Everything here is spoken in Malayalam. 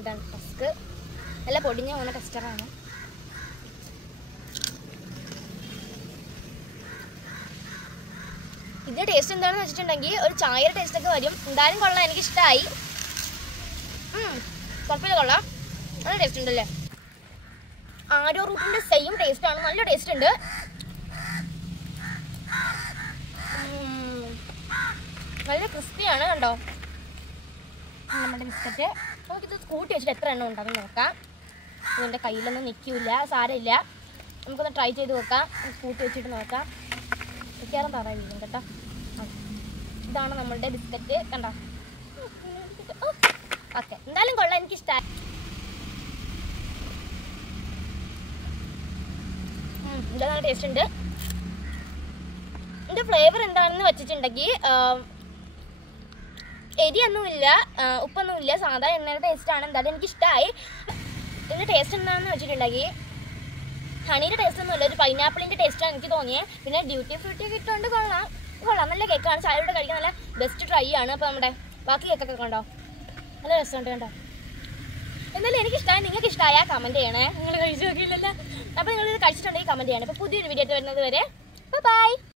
അതാണ് ടസ്ക്. നല്ല പൊടിഞ്ഞ പോകുന്ന ടെസ്റ്ററാണ്. ഇതിന്റെ ടേസ്റ്റ് എന്താണെന്ന് വെച്ചിട്ടുണ്ടെങ്കിൽ ഒരു ചായയുടെ ടേസ്റ്റ് ഒക്കെ വരും. എന്തായാലും കൊള്ളാം, എനിക്കിഷ്ടമായി. കുഴപ്പമില്ല, കൊള്ളാം. നല്ല ടേസ്റ്റ് ഉണ്ടല്ലേ. ആരോ റൂട്ടിന്റെ സെയിം ടേസ്റ്റ് ആണ്, നല്ല ടേസ്റ്റ് ഉണ്ട്. നല്ല ക്രിസ്പിയാണ് കണ്ടോ നമ്മുടെ ബിസ്ക്കറ്റ്. നമുക്കിത് കൂട്ടി വെച്ചിട്ട് എത്ര എണ്ണം ഉണ്ടെന്ന് നോക്കാം. ഇതിൻ്റെ കയ്യിലൊന്നും നിൽക്കില്ല, സാരമില്ല. നമുക്കൊന്ന് ട്രൈ ചെയ്ത് നോക്കാം. കൂട്ടി വെച്ചിട്ട് നോക്കാം. മിക്കവാറും തറ വീഴും കേട്ടോ. ഇതാണ് നമ്മളുടെ ബിസ്ക്കറ്റ് കണ്ടോ. ഓക്കെ, എന്തായാലും കൊള്ളാം, എനിക്കിഷ്ടമായി. ഇത് നല്ല ടേസ്റ്റ് ഉണ്ട്. ഇതിൻ്റെ ഫ്ലേവർ എന്താണെന്ന് വെച്ചിട്ടുണ്ടെങ്കിൽ എരിയൊന്നുമില്ല, ഉപ്പൊന്നുമില്ല, സാധാ എണ്ണയുടെ ടേസ്റ്റാണ്. എന്തായാലും എനിക്കിഷ്ടമായി. ഇതിൻ്റെ ടേസ്റ്റ് എന്താണെന്ന് വെച്ചിട്ടുണ്ടെങ്കിൽ ഹണിയുടെ ടേസ്റ്റ് ഒന്നുമില്ല, ഒരു പൈനാപ്പിളിൻ്റെ ടേസ്റ്റാണ് എനിക്ക് തോന്നിയത്. പിന്നെ ഡ്യൂട്ടി ഫ്രൂട്ടി ഒക്കെ ഇട്ടുകൊണ്ട് കൊള്ളാം. നല്ല കേക്കാണ്, ചായയോടെ കഴിക്കാൻ നല്ല ബെസ്റ്റ് ട്രൈ ആണ്. അപ്പോൾ നമ്മുടെ ബാക്കി കേക്കൊക്കെ കണ്ടോ, നല്ല രസമുണ്ട് കണ്ടോ. എന്നാലും എനിക്കിഷ്ടമായി. നിങ്ങൾക്ക് ഇഷ്ടമായാൽ കമൻറ്റ് ചെയ്യണേ. നിങ്ങൾ കഴിച്ചു നോക്കിയില്ലല്ലോ. അപ്പോൾ നിങ്ങളിത് കഴിച്ചിട്ടുണ്ടെങ്കിൽ കമൻറ്റ് ചെയ്യണം. അപ്പോൾ പുതിയൊരു വീഡിയോ ആയിട്ട് വരുന്നത് വരെ ബൈ.